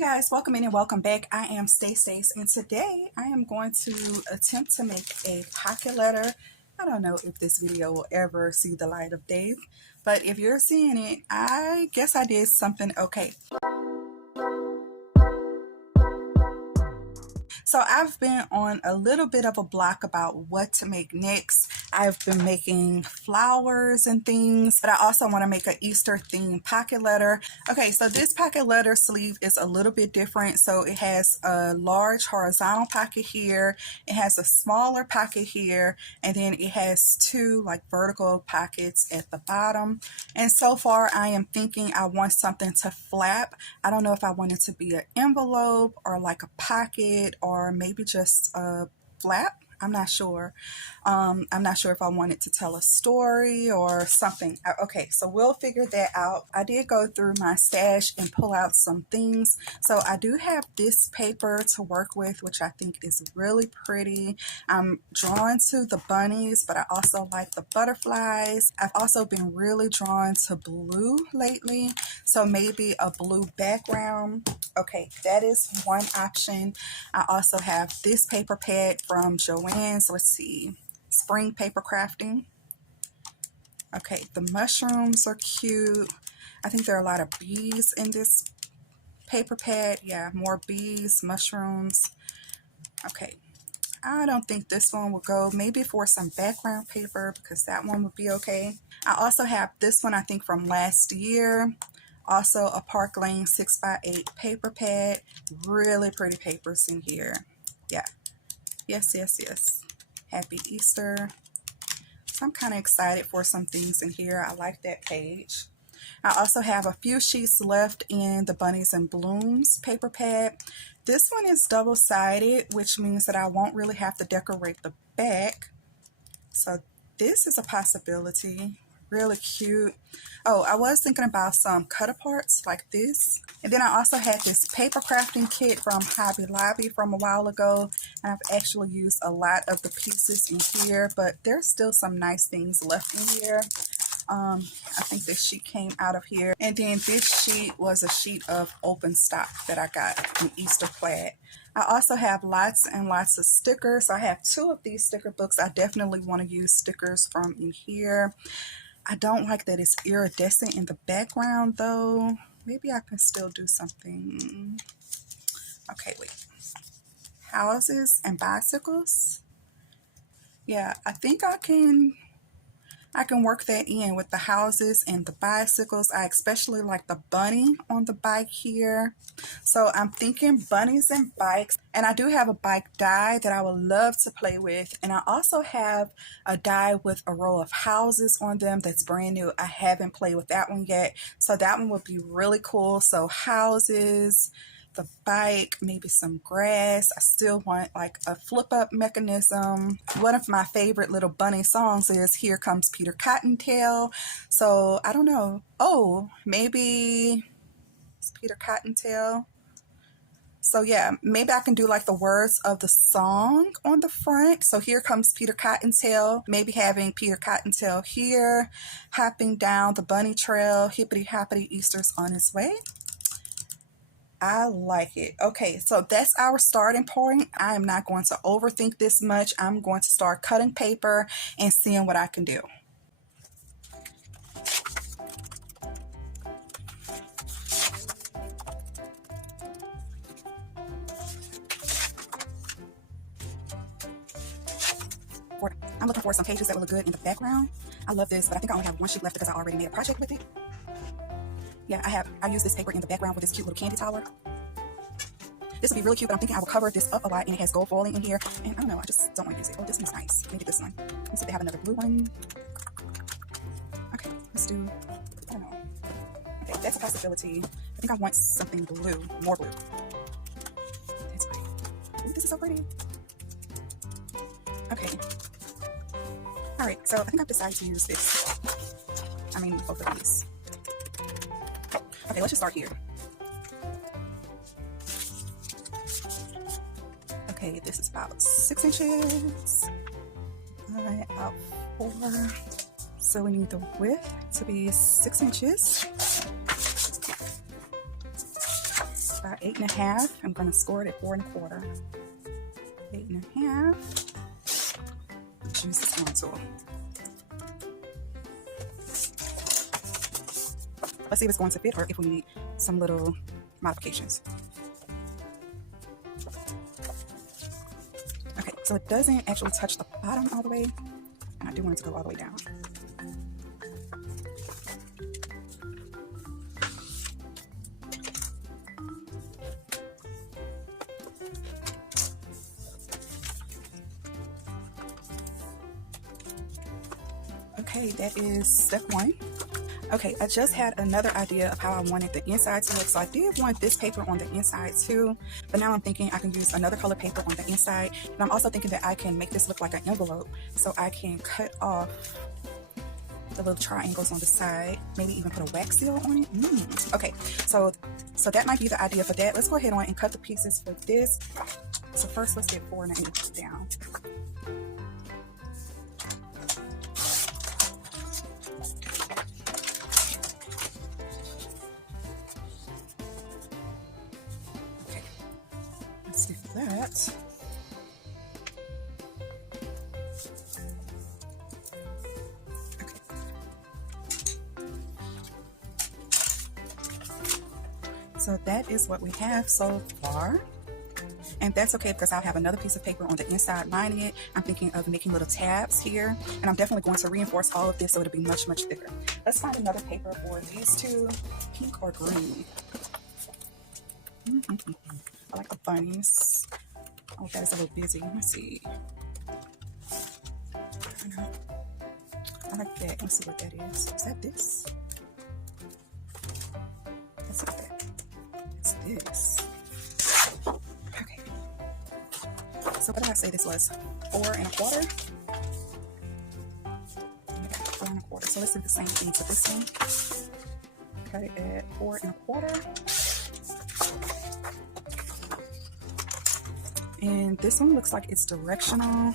Hey guys, welcome in and welcome back. I am Stace, and today I am going to attempt to make a pocket letter. I don't know if this video will ever see the light of day, but if you're seeing it, I guess I did something okay. So I've been on a little bit of a block about what to make next. I've been making flowers and things, but I also want to make an Easter themed pocket letter. Okay, so this pocket letter sleeve is a little bit different. So it has a large horizontal pocket here, it has a smaller pocket here, and then it has two like vertical pockets at the bottom. And so far I am thinking I want something to flap. I don't know if I want it to be an envelope or like a pocket or maybe just a flap. I'm not sure. I'm not sure if I wanted to tell a story or something. Okay, so we'll figure that out. I did go through my stash and pull out some things. So I do have this paper to work with, which I think is really pretty. I'm drawn to the bunnies, but I also like the butterflies. I've also been really drawn to blue lately, so maybe a blue background. Okay, that is one option. I also have this paper pad from Joann's. Let's see, spring paper crafting. Okay, the mushrooms are cute. I think there are a lot of bees in this paper pad. Yeah, more bees, mushrooms. Okay, I don't think this one will go. Maybe for some background paper, because that one would be okay. I also have this one, I think from last year. Also a Park Lane 6x8 paper pad. Really pretty papers in here. Yeah. Yes. Happy Easter. So I'm kind of excited for some things in here. I like that page. I also have a few sheets left in the Bunnies and Blooms paper pad. This one is double-sided, which means that I won't really have to decorate the back. So this is a possibility. Really cute. Oh, I was thinking about some cut-aparts like this. And then I also had this paper crafting kit from Hobby Lobby from a while ago. And I've actually used a lot of the pieces in here, but there's still some nice things left in here. I think this sheet came out of here. And then this sheet was a sheet of open stock that I got in Easter plaid. I also have lots and lots of stickers. I have two of these sticker books. I definitely want to use stickers from in here. I don't like that it's iridescent in the background though. Maybe I can still do something. Okay, wait. Houses and bicycles. Yeah, I think I can work that in with the houses and the bicycles. I especially like the bunny on the bike here. So I'm thinking bunnies and bikes. And I do have a bike die that I would love to play with. And I also have a die with a row of houses on them that's brand new. I haven't played with that one yet. So that one would be really cool. So houses, the bike, maybe some grass. I still want like a flip up mechanism. One of my favorite little bunny songs is Here Comes Peter Cottontail. So I don't know. Oh, maybe it's Peter Cottontail. So yeah, maybe I can do like the words of the song on the front. So here comes Peter Cottontail, maybe having Peter Cottontail here, hopping down the bunny trail, hippity hoppity, Easter's on his way. I like it. Okay, so that's our starting point. I am not going to overthink this much. I'm going to start cutting paper and seeing what I can do. I'm looking for some pages that will look good in the background. I love this, but I think I only have one sheet left because I already made a project with it. Yeah, I use this paper in the background with this cute little candy tower. This would be really cute, but I'm thinking I will cover this up a lot, and it has gold foiling in here. And I don't know, I just don't want to use it. Oh, this one's nice. Maybe this one. Let's see if they have another blue one. Okay, let's do, I don't know. Okay, that's a possibility. I think I want something blue, more blue. That's pretty. Ooh, this is so pretty. Okay. Alright, so I think I've decided to use this. I mean, both of these. Okay, let's just start here. Okay, this is about 6 inches by about 4. So we need the width to be 6 inches by 8.5. I'm going to score it at 4.25. 8.5. Use the sewing tool. Let's see if it's going to fit or if we need some little modifications. Okay, so it doesn't actually touch the bottom all the way, and I do want it to go all the way down. Okay, that is step 1. Okay, I just had another idea of how I wanted the inside to look. So I did want this paper on the inside too, but now I'm thinking I can use another color paper on the inside. And I'm also thinking that I can make this look like an envelope. So I can cut off the little triangles on the side, maybe even put a wax seal on it. Okay, so that might be the idea for that. Let's go ahead on and cut the pieces for this. So first let's get 4.1 down. That. Okay. So that is what we have so far. And that's okay because I'll have another piece of paper on the inside lining it. I'm thinking of making little tabs here, and I'm definitely going to reinforce all of this so it'll be much, much thicker. Let's find another paper for these two, pink or green. I like the bunnies. Oh, that is a little busy. Let me see. I like that. Let's see what that is. Is that this? That's not that. It's this. Okay. So what did I say this was? 4.25? Yeah, 4.25. So let's do the same thing for this one. Cut it at 4.25. And this one looks like it's directional.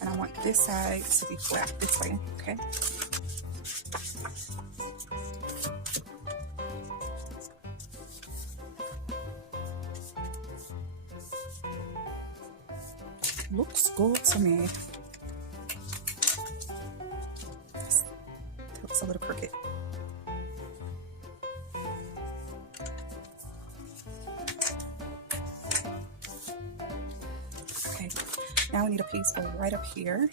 And I want this side to be flat this way, okay? Looks good to me. It looks a little crooked. Now we need a piece for right up here.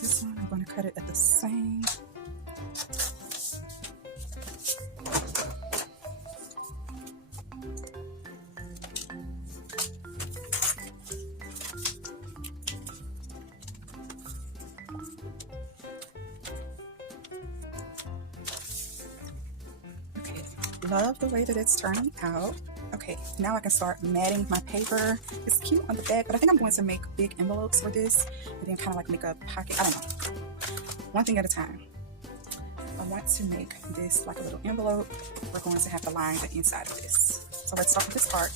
This one, I'm going to cut it at the same. Love the way that it's turning out. Okay, now I can start matting my paper. It's cute on the back, but I think I'm going to make big envelopes for this and then kind of like make a pocket. I don't know. One thing at a time. I want to make this like a little envelope. We're going to have to line the inside of this. So let's start with this part.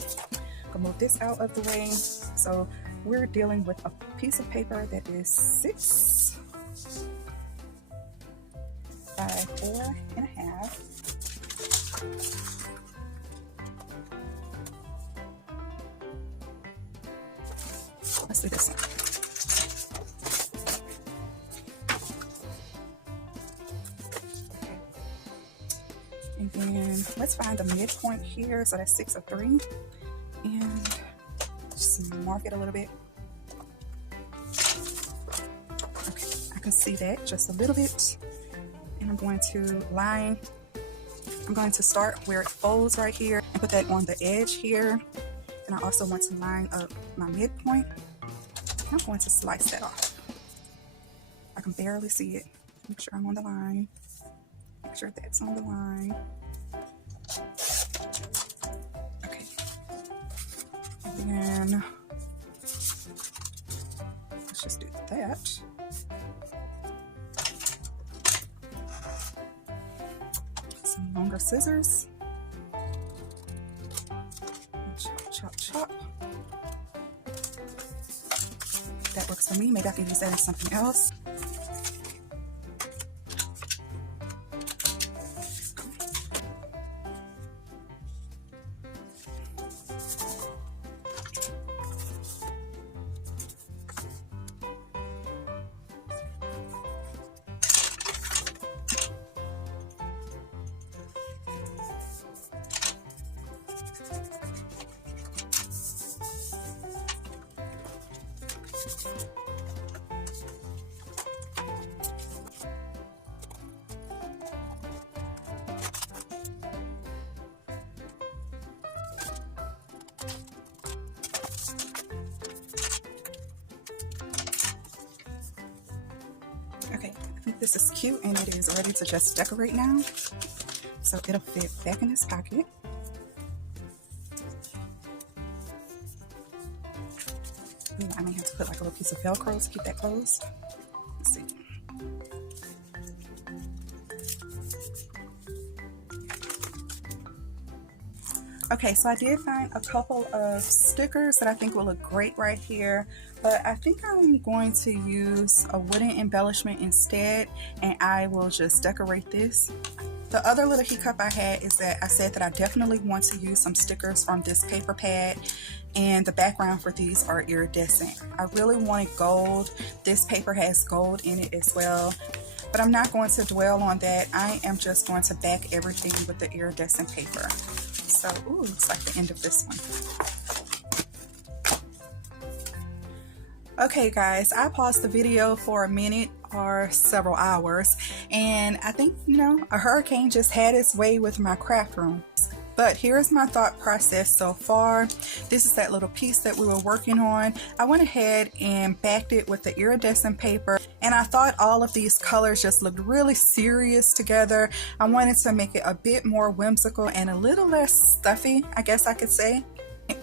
I'm gonna move this out of the way. So we're dealing with a piece of paper that is 6 by 4.5. Let's do this one. Okay. And then let's find the midpoint here. So that's 6 or 3. And just mark it a little bit. Okay, I can see that just a little bit. And I'm going to line. I'm going to start where it folds right here and put that on the edge here. And I also want to line up my midpoint. I'm going to slice that off. I can barely see it. Make sure I'm on the line. Make sure that's on the line. Okay. And then let's just do that. Some longer scissors. top. That works for me. Maybe I can use that as something else. Okay, I think this is cute and it is ready to just decorate now. So it'll fit back in this pocket. Ooh, I may have to put like a little piece of Velcro to keep that closed. Let's see. Okay, so I did find a couple of stickers that I think will look great right here, but I think I'm going to use a wooden embellishment instead, and I will just decorate this. The other little hiccup I had is that I said that I definitely want to use some stickers from this paper pad, and the background for these are iridescent. I really wanted gold. This paper has gold in it as well, but I'm not going to dwell on that. I am just going to back everything with the iridescent paper. So, ooh, looks like the end of this one. Okay guys, I paused the video for a minute or several hours, and I think, you know, a hurricane just had its way with my craft room. But here's my thought process so far. This is that little piece that we were working on. I went ahead and backed it with the iridescent paper, and I thought all of these colors just looked really serious together. I wanted to make it a bit more whimsical and a little less stuffy, I guess I could say.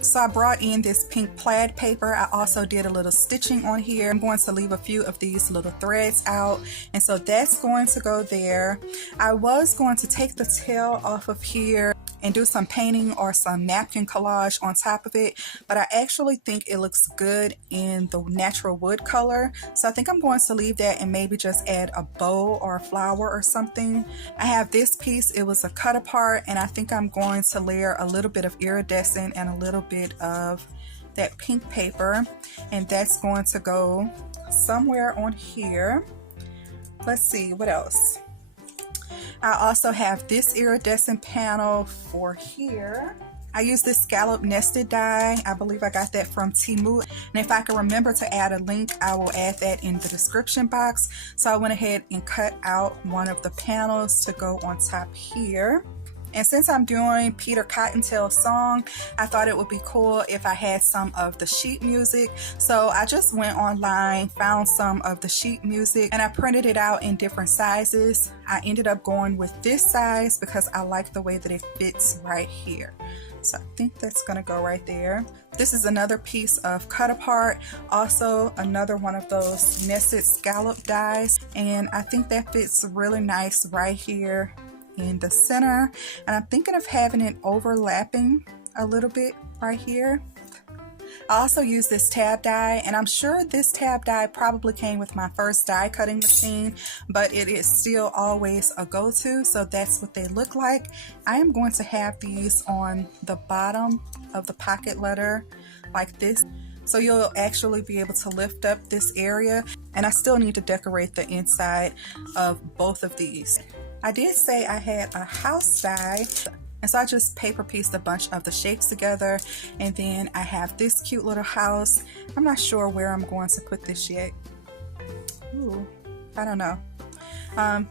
So I brought in this pink plaid paper. I also did a little stitching on here. I'm going to leave a few of these little threads out, and so that's going to go there. I was going to take the tail off of here and do some painting or some napkin collage on top of it, but I actually think it looks good in the natural wood color, so I think I'm going to leave that and maybe just add a bow or a flower or something. I have this piece. It was a cut apart, and I think I'm going to layer a little bit of iridescent and a little bit of that pink paper, and that's going to go somewhere on here. Let's see what else. I also have this iridescent panel for here. I use this scallop nested die. I believe I got that from Temu, and if I can remember to add a link, I will add that in the description box. So I went ahead and cut out one of the panels to go on top here. And since I'm doing Peter Cottontail's song, I thought it would be cool if I had some of the sheet music. So I just went online, found some of the sheet music, and I printed it out in different sizes. I ended up going with this size because I like the way that it fits right here. So I think that's gonna go right there. This is another piece of cut apart, also another one of those nested scallop dies, and I think that fits really nice right here in the center, and I'm thinking of having it overlapping a little bit right here. I also use this tab die, and I'm sure this tab die probably came with my first die cutting machine, but it is still always a go-to, so that's what they look like. I am going to have these on the bottom of the pocket letter like this, so you'll actually be able to lift up this area, and I still need to decorate the inside of both of these. I did say I had a house die, and so I just paper pieced a bunch of the shapes together, and then I have this cute little house. I'm not sure where I'm going to put this yet. Ooh, I don't know.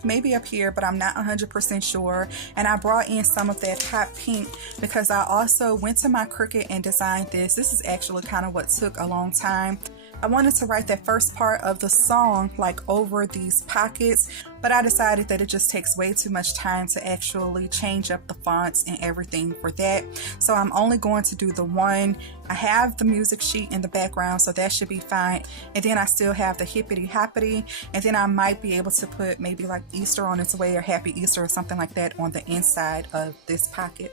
Maybe up here, but I'm not 100% sure. And I brought in some of that hot pink because I also went to my Cricut and designed this. This is actually kind of what took a long time. I wanted to write that first part of the song like over these pockets, but I decided that it just takes way too much time to actually change up the fonts and everything for that. So I'm only going to do the one. I have the music sheet in the background, so that should be fine. And then I still have the hippity hoppity, and then I might be able to put maybe like Easter on its way or Happy Easter or something like that on the inside of this pocket.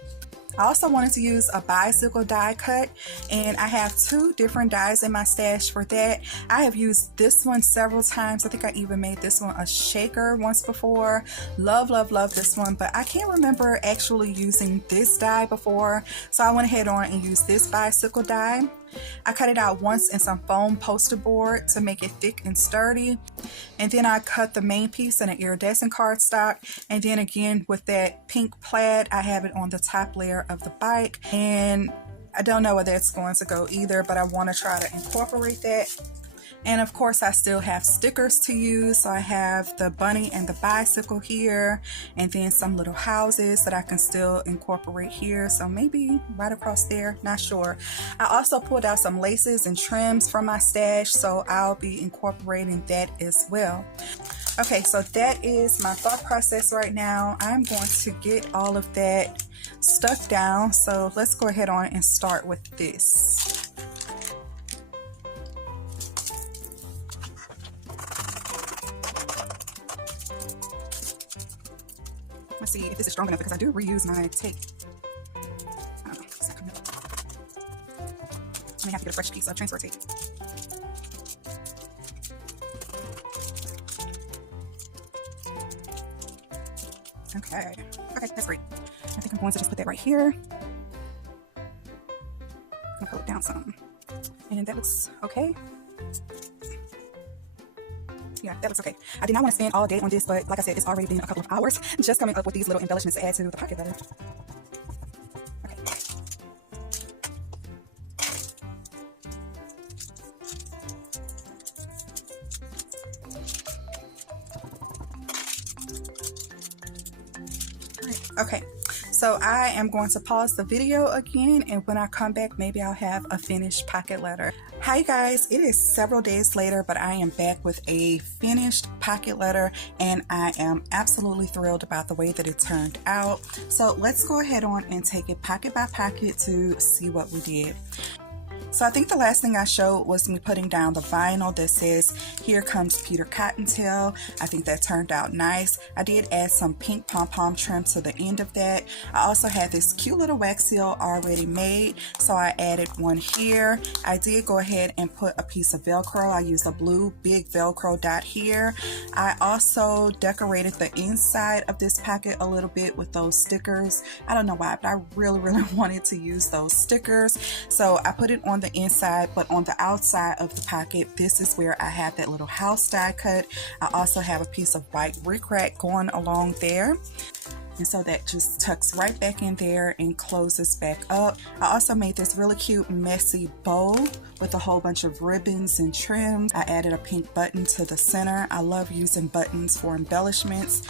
I also wanted to use a bicycle die cut, and I have 2 different dies in my stash for that. I have used this one several times. I think I even made this one a shaker once before. Love, love, love this one, but I can't remember actually using this die before, so I went ahead on and used this bicycle die. I cut it out once in some foam poster board to make it thick and sturdy, and then I cut the main piece in an iridescent cardstock, and then again with that pink plaid I have it on the top layer of the bike, and I don't know where that's going to go either, but I want to try to incorporate that. And of course I still have stickers to use, so I have the bunny and the bicycle here, and then some little houses that I can still incorporate here, so maybe right across there, not sure. I also pulled out some laces and trims from my stash, so I'll be incorporating that as well. Okay, so that is my thought process right now. I'm going to get all of that stuck down, so let's go ahead on and start with this. Let's see if this is strong enough because I do reuse my tape. I don't know. It's not coming up. I may have to get a fresh piece of transfer tape. Okay. Okay, that's great. I think I'm going to just put that right here. I'll pull it down some. And that looks okay. Yeah, that looks okay. I did not want to spend all day on this, but like I said, it's already been a couple of hours just coming up with these little embellishments to add to the pocket letter. Okay. All right. Okay. So I am going to pause the video again, and when I come back, maybe I'll have a finished pocket letter. Hi guys, it is several days later, but I am back with a finished pocket letter, and I am absolutely thrilled about the way that it turned out. So let's go ahead on and take it pocket by pocket to see what we did. So I think the last thing I showed was me putting down the vinyl that says, "Here comes Peter Cottontail." I think that turned out nice. I did add some pink pom-pom trim to the end of that. I also had this cute little wax seal already made, so I added one here. I did go ahead and put a piece of Velcro. I used a blue big Velcro dot here. I also decorated the inside of this pocket a little bit with those stickers. I don't know why, but I really wanted to use those stickers. So I put it on the inside, but on the outside of the pocket, this is where I have that little house die cut. I also have a piece of white rickrack going along there, and so that just tucks right back in there and closes back up. I also made this really cute messy bow with a whole bunch of ribbons and trims. I added a pink button to the center. I love using buttons for embellishments.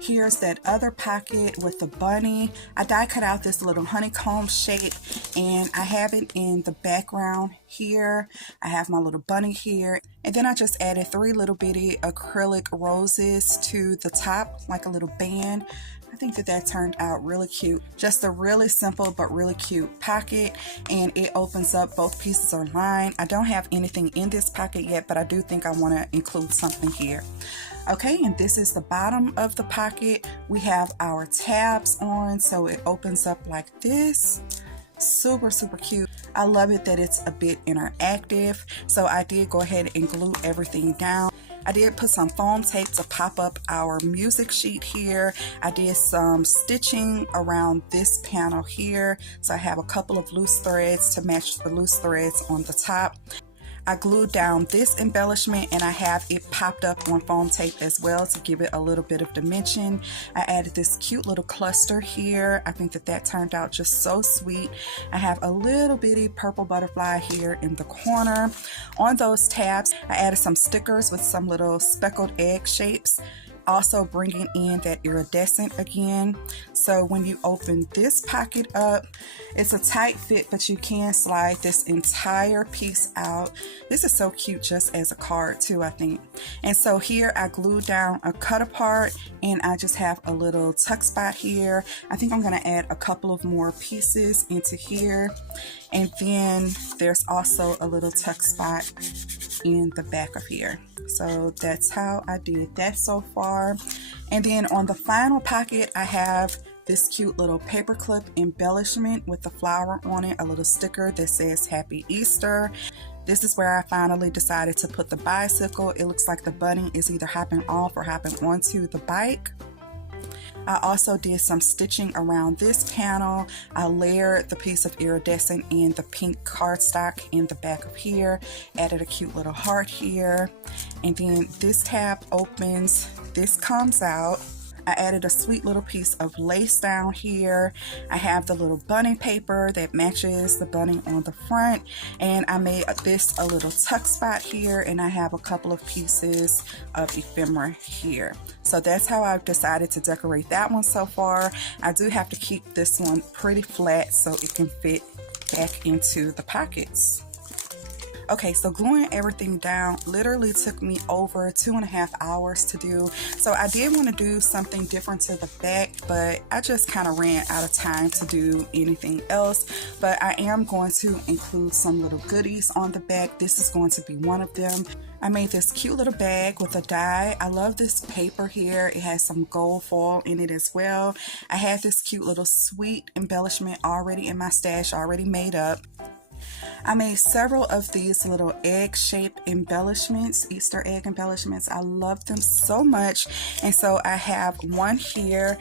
Here's that other pocket with the bunny. I die cut out this little honeycomb shape, and I have it in the background here. I have my little bunny here, and then I just added 3 little bitty acrylic roses to the top, like a little band. I think that turned out really cute. Just a really simple but really cute pocket, and it opens up. Both pieces are lined. I don't have anything in this pocket yet, but I do think I want to include something here. Okay, and this is the bottom of the pocket. We have our tabs on, so it opens up like this. Super cute. I love it that it's a bit interactive, so I did go ahead and glue everything down. I did put some foam tape to pop up our music sheet here. I did some stitching around this panel here, so I have a couple of loose threads to match the loose threads on the top. I glued down this embellishment, and I have it popped up on foam tape as well to give it a little bit of dimension. I added this cute little cluster here. I think that turned out just so sweet. I have a little bitty purple butterfly here in the corner. On those tabs, I added some stickers with some little speckled egg shapes, also bringing in that iridescent again. So when you open this pocket up, it's a tight fit, but you can slide this entire piece out. This is so cute just as a card too, I think. And so here I glued down a cut apart, and I just have a little tuck spot here. I think I'm going to add a couple of more pieces into here, and then there's also a little tuck spot in the back of here. So that's how I did that so far. And then on the final pocket, I have this cute little paperclip embellishment with the flower on it, a little sticker that says Happy Easter. This is where I finally decided to put the bicycle. It looks like the bunny is either hopping off or hopping onto the bike. I also did some stitching around this panel. I layered the piece of iridescent and the pink cardstock in the back of here, added a cute little heart here, and then this tab opens, this comes out. I added a sweet little piece of lace down here. I have the little bunny paper that matches the bunny on the front, and I made this a little tuck spot here, and I have a couple of pieces of ephemera here. So that's how I've decided to decorate that one so far. I do have to keep this one pretty flat so it can fit back into the pockets. Okay, so gluing everything down literally took me over 2.5 hours to do. So I did want to do something different to the back, but I just kind of ran out of time to do anything else. But I am going to include some little goodies on the back. This is going to be one of them. I made this cute little bag with a die. I love this paper here. It has some gold foil in it as well. I had this cute little sweet embellishment already in my stash, already made up. I made several of these little egg-shaped embellishments, Easter egg embellishments. I love them so much. And so I have one here,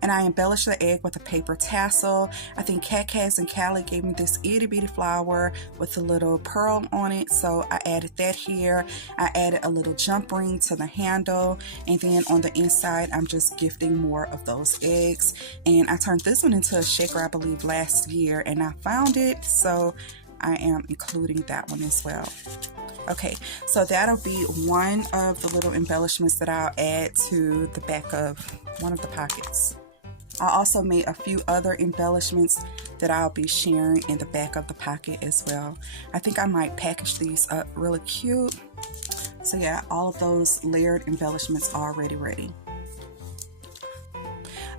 and I embellished the egg with a paper tassel. I think Cat Cats and Callie gave me this itty bitty flower with a little pearl on it, so I added that here. I added a little jump ring to the handle, and then on the inside I'm just gifting more of those eggs. And I turned this one into a shaker, I believe, last year, and I found it, so I am including that one as well. Okay, so that'll be one of the little embellishments that I'll add to the back of one of the pockets. I also made a few other embellishments that I'll be sharing in the back of the pocket as well. I think I might package these up really cute. So yeah, all of those layered embellishments are already ready.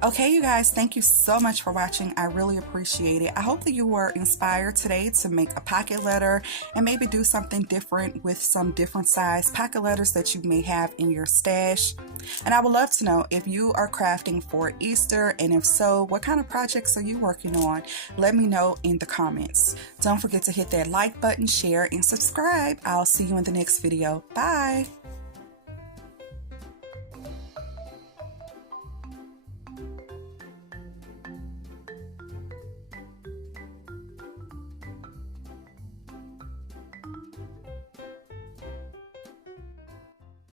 Okay, you guys, thank you so much for watching. I really appreciate it. I hope that you were inspired today to make a pocket letter and maybe do something different with some different size pocket letters that you may have in your stash. And I would love to know if you are crafting for Easter, and if so, what kind of projects are you working on? Let me know in the comments. Don't forget to hit that like button, share, and subscribe. I'll see you in the next video. Bye!